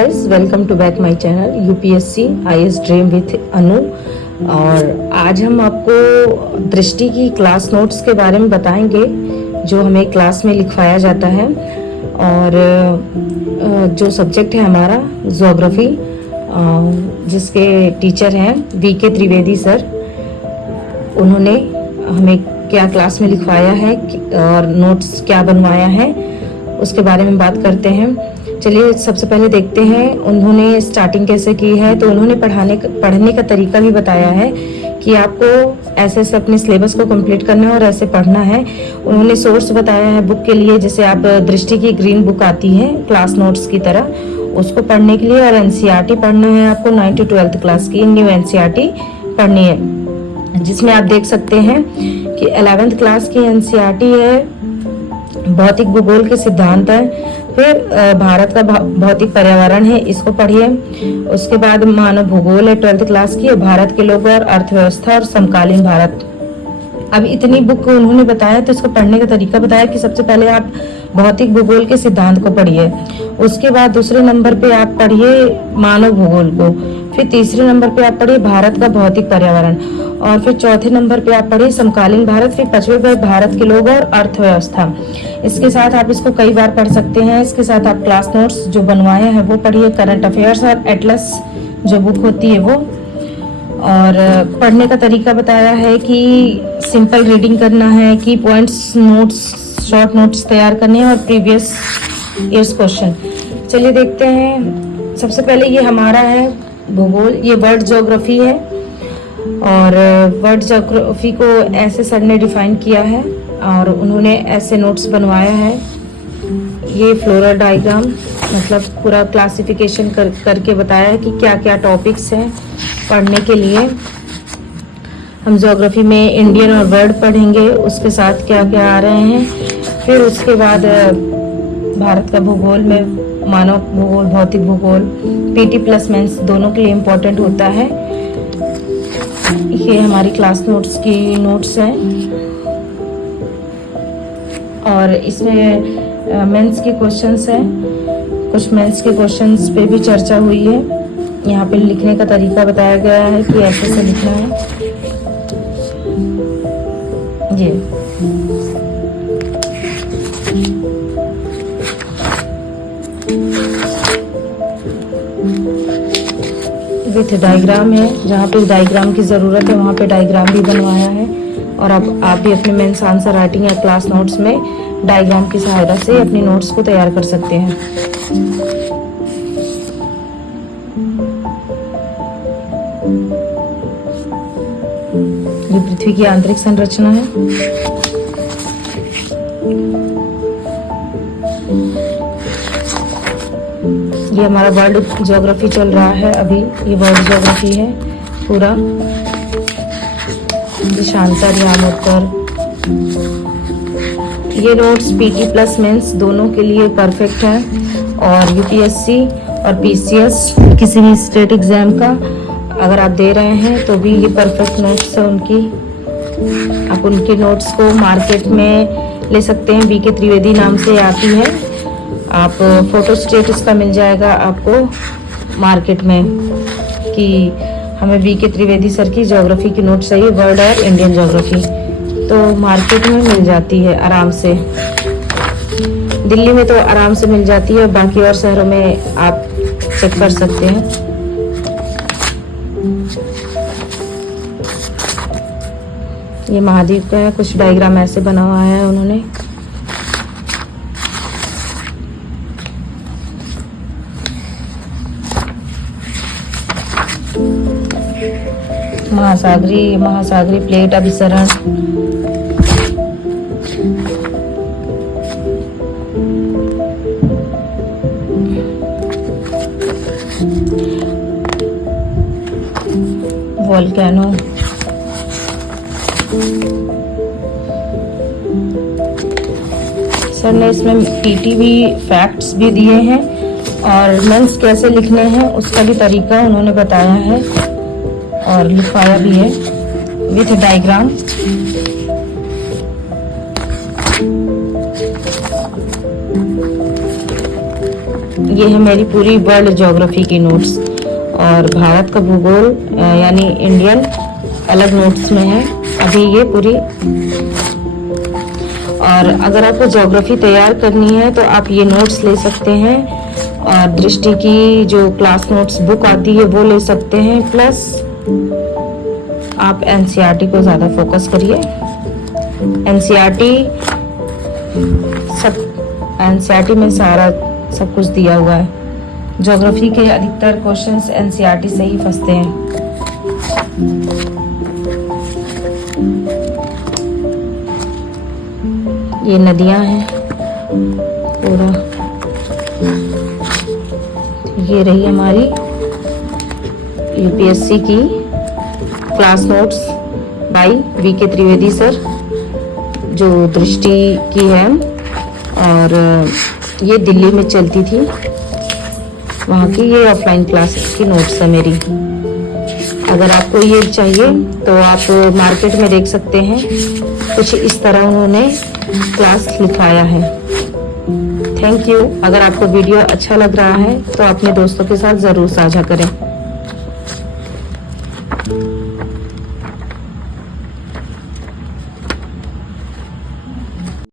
Guys, welcome to back my channel UPSC IAS dream with Anu. और आज हम आपको दृष्टि की क्लास नोट्स के बारे में बताएंगे जो हमें क्लास में लिखवाया जाता है। और जो सब्जेक्ट है हमारा ज्योग्राफी, जिसके टीचर हैं वीके त्रिवेदी सर। उन्होंने हमें क्या क्लास में लिखवाया है और नोट्स क्या बनवाया है उसके बारे में बात करते हैं। चलिए सबसे पहले देखते हैं उन्होंने स्टार्टिंग कैसे की है। तो उन्होंने पढ़ने का तरीका भी बताया है कि आपको ऐसे ऐसे अपने सिलेबस को कंप्लीट करना है और ऐसे पढ़ना है। उन्होंने सोर्स बताया है बुक के लिए, जैसे आप दृष्टि की ग्रीन बुक आती है क्लास नोट्स की तरह, उसको पढ़ने के लिए। और एनसीईआरटी पढ़ना है आपको 9th to 12th क्लास की न्यू एनसीईआरटी पढ़नी है, जिसमें आप देख सकते हैं कि 11th क्लास की एनसीईआरटी है, भौतिक भूगोल के सिद्धांत है। फिर भारत का भौतिक पर्यावरण है, इसको पढ़िए। उसके बाद मानव भूगोल है 12th क्लास की, भारत के लोग और अर्थव्यवस्था और समकालीन भारत। अब इतनी बुक उन्होंने बताया, तो इसको पढ़ने का तरीका बताया कि सबसे पहले आप भौतिक भूगोल के सिद्धांत को पढ़िए, उसके बाद दूसरे नंबर पे आप पढ़िए मानव भूगोल को, फिर तीसरे नंबर पे आप पढ़िए भारत का भौतिक पर्यावरण, और फिर चौथे नंबर पे आप पढ़िए समकालीन भारत, फिर पांचवें पे भारत के लोग और अर्थव्यवस्था। इसके साथ आप इसको कई बार पढ़ सकते हैं। इसके साथ आप क्लास नोट्स जो बनवाए हैं वो पढ़िए, करंट अफेयर्स और एटलस जो बुक होती है वो। और पढ़ने का तरीका बताया है कि सिंपल रीडिंग करना है, की पॉइंट्स नोट्स, शॉर्ट नोट्स तैयार करने हैं और प्रीवियस ईयर्स क्वेश्चन। चलिए देखते हैं। सबसे पहले ये हमारा है भूगोल, ये वर्ल्ड ज्योग्राफी है। और वर्ल्ड ज्योग्राफी को ऐसे सर ने डिफाइन किया है और उन्होंने ऐसे नोट्स बनवाया है। ये फ्लोरल डायग्राम, मतलब पूरा क्लासिफिकेशन करके बताया है कि क्या क्या टॉपिक्स हैं पढ़ने के लिए। हम ज्योग्राफी में इंडियन और वर्ल्ड पढ़ेंगे, उसके साथ क्या क्या आ रहे हैं। फिर उसके बाद भारत का भूगोल में मानव भूगोल, भौतिक भूगोल, पीटी प्लस मेंस दोनों के लिए इम्पोर्टेंट होता है। ये हमारी क्लास नोट्स की नोट्स हैं और इसमें मेंस के क्वेश्चंस हैं। कुछ मेंस के क्वेश्चंस पे भी चर्चा हुई है। यहाँ पे लिखने का तरीका बताया गया है कि ऐसे से लिखना है। ये विथ डायग्राम है, जहाँ पे डायग्राम की ज़रूरत है वहाँ पे डायग्राम भी बनवाया है। और अब आप भी अपने मेंस आंसर राइटिंग या क्लास नोट्स में डायग्राम की सहायता से अपनी नोट्स को तैयार कर सकते हैं। ये पृथ्वी की आंतरिक संरचना है। ये हमारा वर्ल्ड ज्योग्राफी चल रहा है अभी, ये वर्ल्ड ज्योग्राफी है पूरा, देशांतर यामोत्तर। ये नोट्स पीटी प्लस मेंस दोनों के लिए परफेक्ट है। और यूपीएससी और पीसीएस किसी भी स्टेट एग्जाम का अगर आप दे रहे हैं तो भी ये परफेक्ट नोट्स है उनकी। आप उनके नोट्स को मार्केट में ले सकते हैं, वीके त्रिवेदी नाम से आती है। आप फोटो स्टेट इसका मिल जाएगा आपको मार्केट में कि हमें वीके त्रिवेदी सर की ज्योग्राफी की नोट चाहिए, वर्ल्ड और इंडियन ज्योग्राफी, तो मार्केट में मिल जाती है आराम से। दिल्ली में तो आराम से मिल जाती है, बाकी और शहरों में आप चेक कर सकते हैं। ये महाद्वीप का है, कुछ डायग्राम ऐसे बना हुआ है उन्होंने। महासागरी प्लेट अभिसरण, वोल्केनो, सर ने इसमें पीटी भी फैक्ट्स भी दिए हैं और मेंस कैसे लिखने हैं उसका भी तरीका उन्होंने बताया है और लिखवाया भी है विथ डायग्राम। ये है मेरी पूरी वर्ल्ड ज्योग्राफी की नोट्स, और भारत का भूगोल यानी इंडियन अलग नोट्स में है अभी ये पूरी। और अगर आपको ज्योग्राफी तैयार करनी है तो आप ये नोट्स ले सकते हैं, और दृष्टि की जो क्लास नोट्स बुक आती है वो ले सकते हैं। प्लस आप एनसीईआरटी को ज़्यादा फोकस करिए। एनसीईआरटी में सारा सब कुछ दिया हुआ है। ज्योग्राफी के अधिकतर क्वेश्चंस एनसीईआरटी से ही फंसते हैं। ये नदियां हैं पूरा। ये रही हमारी यूपीएससी की class notes by VK Trivedi sir, जो दृष्टि की है, और ये दिल्ली में चलती थी वहाँ की। ये ऑफलाइन क्लासेस की नोट्स है मेरी। अगर आपको ये चाहिए तो आप मार्केट में देख सकते हैं, कुछ इस तरह उन्होंने क्लास लिखवाया है। Thank you. अगर आपको वीडियो अच्छा लग रहा है तो अपने दोस्तों के साथ ज़रूर साझा करें।